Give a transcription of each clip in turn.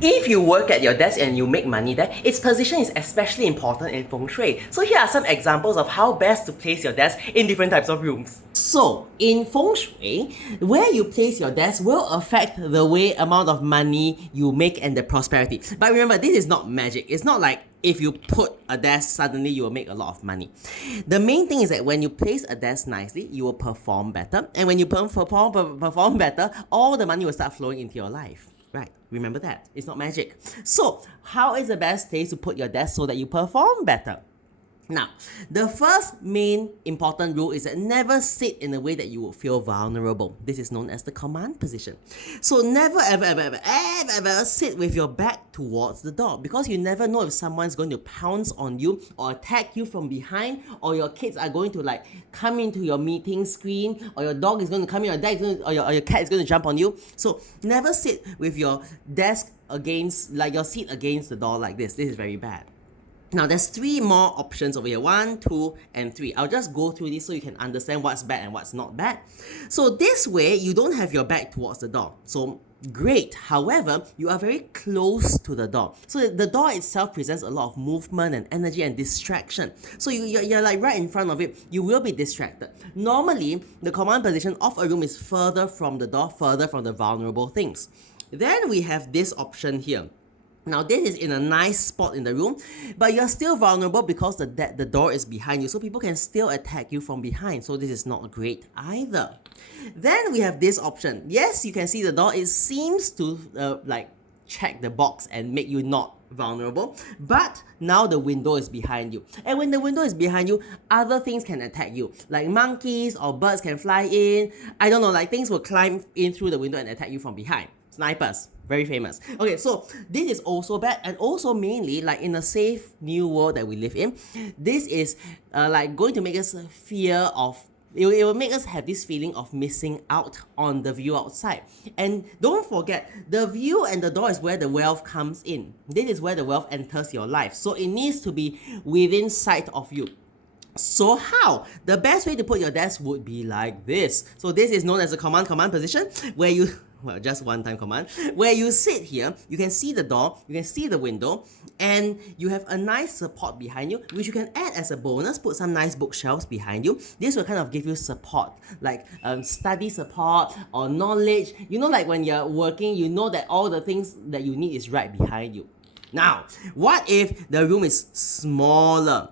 If you work at your desk and you make money there, its position is especially important in Feng Shui. So here are some examples of how best to place your desk in different types of rooms. So, in Feng Shui, where you place your desk will affect the way amount of money you make and the prosperity. But remember, this is not magic. It's not like if you put a desk, suddenly you will make a lot of money. The main thing is that when you place a desk nicely, you will perform better. And when you perform better, all the money will start flowing into your life. Right, remember that. It's not magic. So, how is the best place to put your desk so that you perform better? Now, the first main important rule is that never sit in a way that you will feel vulnerable. This is known as the command position. So never ever sit with your back towards the door, because you never know if someone's going to pounce on you or attack you from behind, or your kids are going to come into your meeting screen, or your dog is going to come in, or your cat is going to jump on you. So never sit with your desk against, your seat against the door like this. This is very bad. Now there's 3 more options over here, 1, 2, and 3. I'll just go through this so you can understand what's bad and what's not bad. So this way, you don't have your back towards the door. So great. However, you are very close to the door. So the door itself presents a lot of movement and energy and distraction. So you're right in front of it, you will be distracted. Normally, the command position of a room is further from the door, further from the vulnerable things. Then we have this option here. Now this is in a nice spot in the room, but you're still vulnerable because the door is behind you, so people can still attack you from behind. So this is not great either. Then we have this option. Yes, you can see the door. It seems to check the box and make you not vulnerable, but now the window is behind you. And when the window is behind you, other things can attack you, like monkeys or birds can fly in. I don't know, things will climb in through the window and attack you from behind. Snipers, very famous. Okay, so this is also bad, and also mainly in a safe new world that we live in, this is going to make us fear of. It will make us have this feeling of missing out on the view outside. And don't forget, the view and the door is where the wealth comes in. This is where the wealth enters your life. So it needs to be within sight of you. So how? The best way to put your desk would be like this. So this is known as a command position, where you just one time command, where you sit here, you can see the door, you can see the window, and you have a nice support behind you, which you can add as a bonus. Put some nice bookshelves behind you. This will kind of give you support, study support or knowledge. When you're working, you know that all the things that you need is right behind you. Now, what if the room is smaller?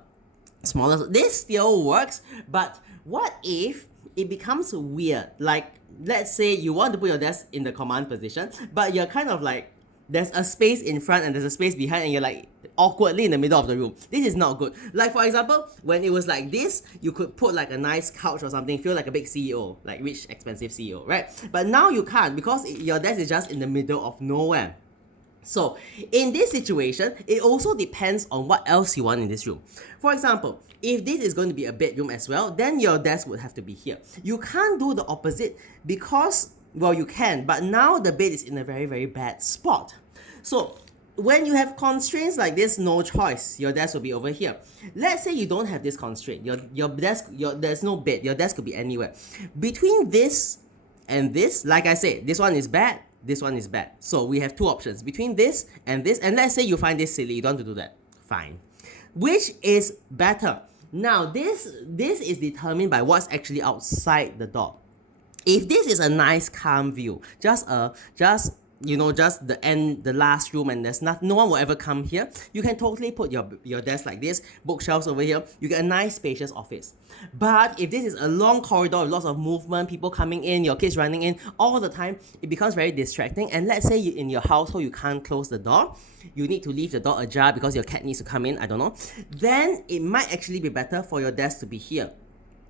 This still works, but what if it becomes weird? Let's say you want to put your desk in the command position, but you're kind of there's a space in front and there's a space behind, and you're awkwardly in the middle of the room. This is not good. For example, when it was like this, you could put a nice couch or something, feel like a big CEO, rich, expensive CEO, right? But now you can't, because your desk is just in the middle of nowhere. So, in this situation, it also depends on what else you want in this room. For example, if this is going to be a bedroom as well, then your desk would have to be here. You can't do the opposite because, you can, but now the bed is in a very, very bad spot. So, when you have constraints like this, no choice, your desk will be over here. Let's say you don't have this constraint. There's no bed. Your desk could be anywhere. Between this and this, like I said, this one is bad. This one is bad. So we have 2 options between this, and let's say you find this silly, you don't want to do that. Fine. Which is better? Now this is determined by what's actually outside the door. If this is a nice calm view, just the last room, and no one will ever come here, you can totally put your desk like this, bookshelves over here, you get a nice spacious office. But if this is a long corridor with lots of movement, people coming in, your kids running in all the time, it becomes very distracting. And let's say in your household you can't close the door, you need to leave the door ajar because your cat needs to come in, I don't know, then it might actually be better for your desk to be here.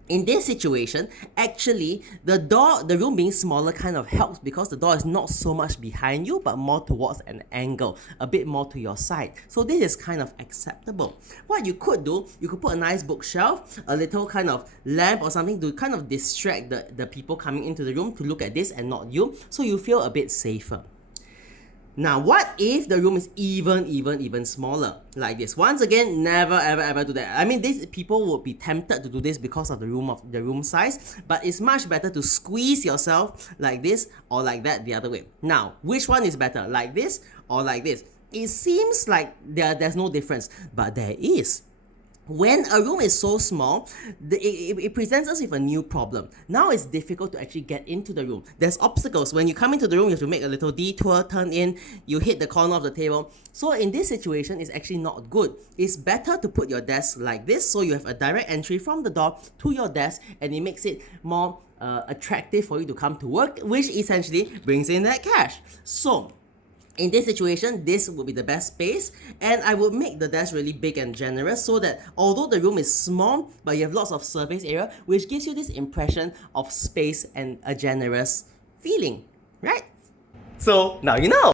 In this situation, actually, the room being smaller kind of helps, because the door is not so much behind you, but more towards an angle, a bit more to your side. So this is kind of acceptable. What you could do, you could put a nice bookshelf, a little kind of lamp or something to kind of distract the people coming into the room to look at this and not you, so you feel a bit safer. Now, what if the room is even smaller? Like this. Once again, never ever do that. I mean, these people would be tempted to do this because of the room size, but it's much better to squeeze yourself like this or like that the other way. Now, which one is better? Like this or like this? It seems like there's no difference, but there is. When a room is so small, it presents us with a new problem. Now it's difficult to actually get into the room. There's obstacles. When you come into the room, you have to make a little detour, turn in, you hit the corner of the table. So in this situation, it's actually not good. It's better to put your desk like this so you have a direct entry from the door to your desk, and it makes it more attractive for you to come to work, which essentially brings in that cash. So in this situation, this would be the best space, and I would make the desk really big and generous so that although the room is small, but you have lots of surface area, which gives you this impression of space and a generous feeling, right? So now you know!